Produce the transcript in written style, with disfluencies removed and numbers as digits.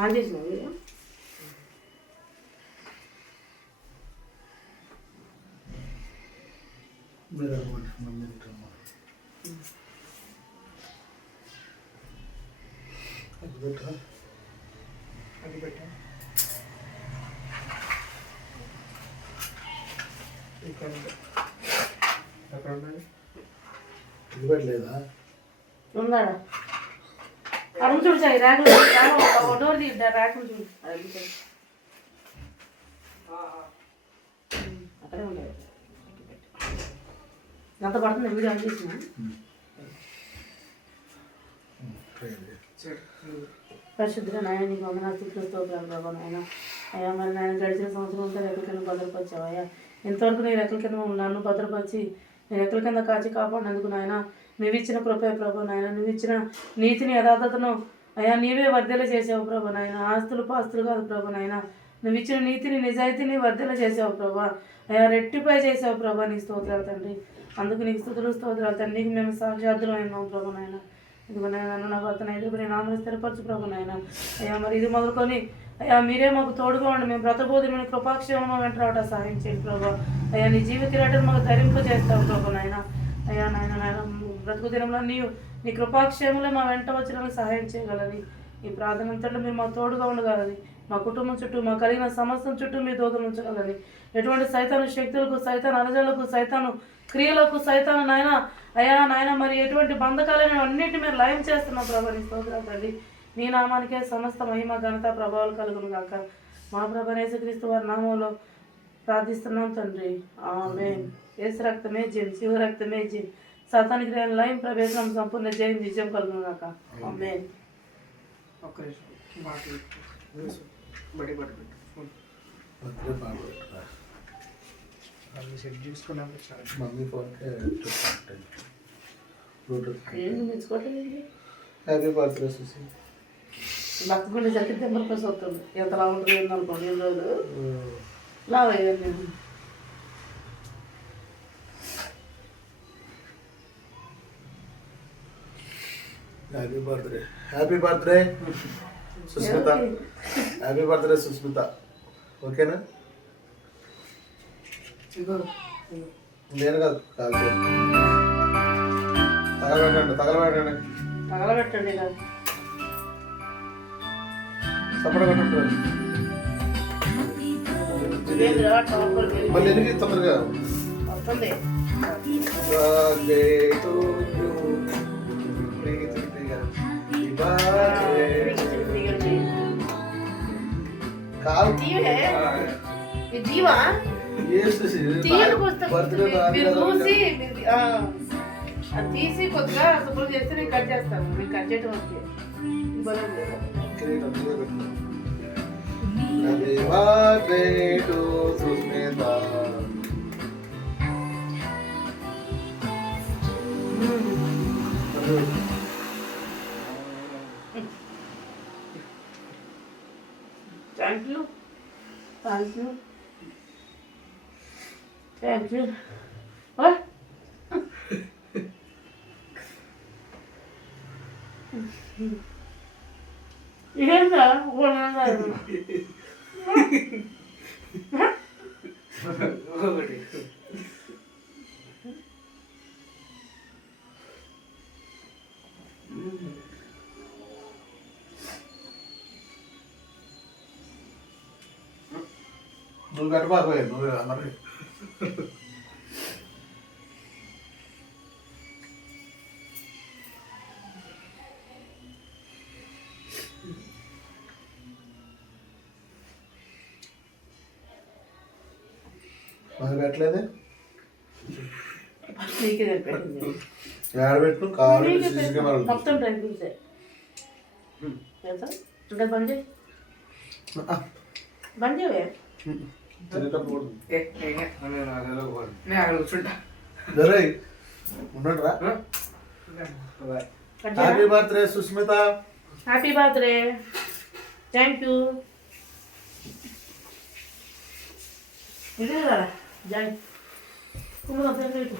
On చేసినావు video లేదా ఉందాడా అడుగు చూడు సార్ ర్యాకులు డోర్ తీద్దా ర్యాకులు చూడు అక్కడే ఉండేది ఎంత పడుతుంది వీడియో ఆన్ చేసిన పరిశుద్ధిగా నాయన నీకు వందనాలు స్తోత్రాలు ప్రభా నాయన అయ్యా మరి నాయన గడిచిన సంవత్సరం అంతా రెక్కల కింద భద్రపరిచావు అయ్యా ఇంతవరకు నీ రెక్కల కింద నన్ను భద్రపరిచి నీ రెక్కల కింద కాచి కాపాడినందుకు నాయన నువ్వు ఇచ్చిన కృపే ప్రభా నాయన నువ్వు ఇచ్చిన నీతిని యథార్థతను అయ్యా నీవే వర్ధెల చేసావు ప్రభా నాయన ఆస్తులు పాస్తులు కాదు ప్రభా నాయన నువ్వు ఇచ్చిన నీతిని నిజాయితీని వర్ధెల చేసావు ప్రభా అయ్యా రెట్టిపై చేసావు ప్రభా నీ స్తోత్రాలు తండ్రి అందుకు నీకు స్తుతులు స్తోత్రాలు తండ్రి నీకు మేము సాక్షార్థులు అయినాం ప్రభా నాయన ఇదిగో నన్ను నా భర్తను ఎదురుకుని నామని స్థిరపరచు ప్రభు నాయన అయ్యా మరి ఇది మొదలుకొని అయ్యా మీరే మాకు తోడుగా ఉండి మేము బ్రతబోధి మీ కృపాక్షేమం వెంట రావటం సహాయం చేయండి ప్రభా అయ్యా నీ జీవ కిరాటను మాకు ధరింపు చేస్తావు ప్రభు నాయన అయ్యా నాయన నాయన బ్రతుకు దినంలో నీ కృపాక్షేమంలో మా వెంట వచ్చిన సహాయం చేయగలని ఈ ప్రార్థన అంతట్లో మీరు మా తోడుగా ఉండగలని మా కుటుంబం చుట్టూ మా కలిగిన సమస్యల చుట్టూ మీ దోదలు ఉంచగలని ఎటువంటి సైతాను శక్తులకు సైతాను అనజలకు సైతాను క్రియలకు సైతాను నాయన అయ్యా నాయన మరి ఎటువంటి బంధకాలను అన్నింటినీ మీరు లయం చేస్తున్నాం ప్రభా నీ స్తోత్రాలు తండ్రి నీ నామానికే సమస్త మహిమ ఘనత ప్రభావాలు కలుగును గాక మా ప్రభు యేసుక్రీస్తు వారి నామంలో ప్రార్థిస్తున్నాం తండ్రి ఆమేన్ యేసు రక్తమే జయం శివ రక్తమే జయం సాతానికి లేని లయం ప్రవేశం సంపూర్ణ జయం విజయం కలుగును గాక ఆమేన్ సెట్ చేసుకున్నాము మమ్మీ ఫోన్కి హ్యాపీ బర్త్డే సుసి బతుకుండే జరిగితే ఎంబరిపోసి వస్తుంది ఎంత లా ఉంటుంది అనుకోండి ఎన్ని రోజులు లావయ్యా నేను happy birthday Susmita happy birthday Susmita ఓకేనా నేను కాదు కాదు తగలబెట్టండి తగలబెట్టండి కాదు సపడ కొట్టండి మళ్ళీ ఎందుకు తొందరగా వస్తుంది కాదు దీవా తీసి కొద్దిగా శుభ్రం చేస్తే నేను కట్ చేస్తాను నేను కట్ చేయటం వస్తే thank you thank you Thank you. What? ఏంటా ఒకటి నువ్వు గడపకపోయావు నువ్వు మరి మరి పెట్టలేదే ఏడబెట్టు కావాలి మొత్తం ట్రై చూసే ఇంకా బంద్ చేయి బంద్ చేయవే happy birthday Susmita happy birthday. Thank you. ఇది కదా జై కుమ్మగా తినలేదు.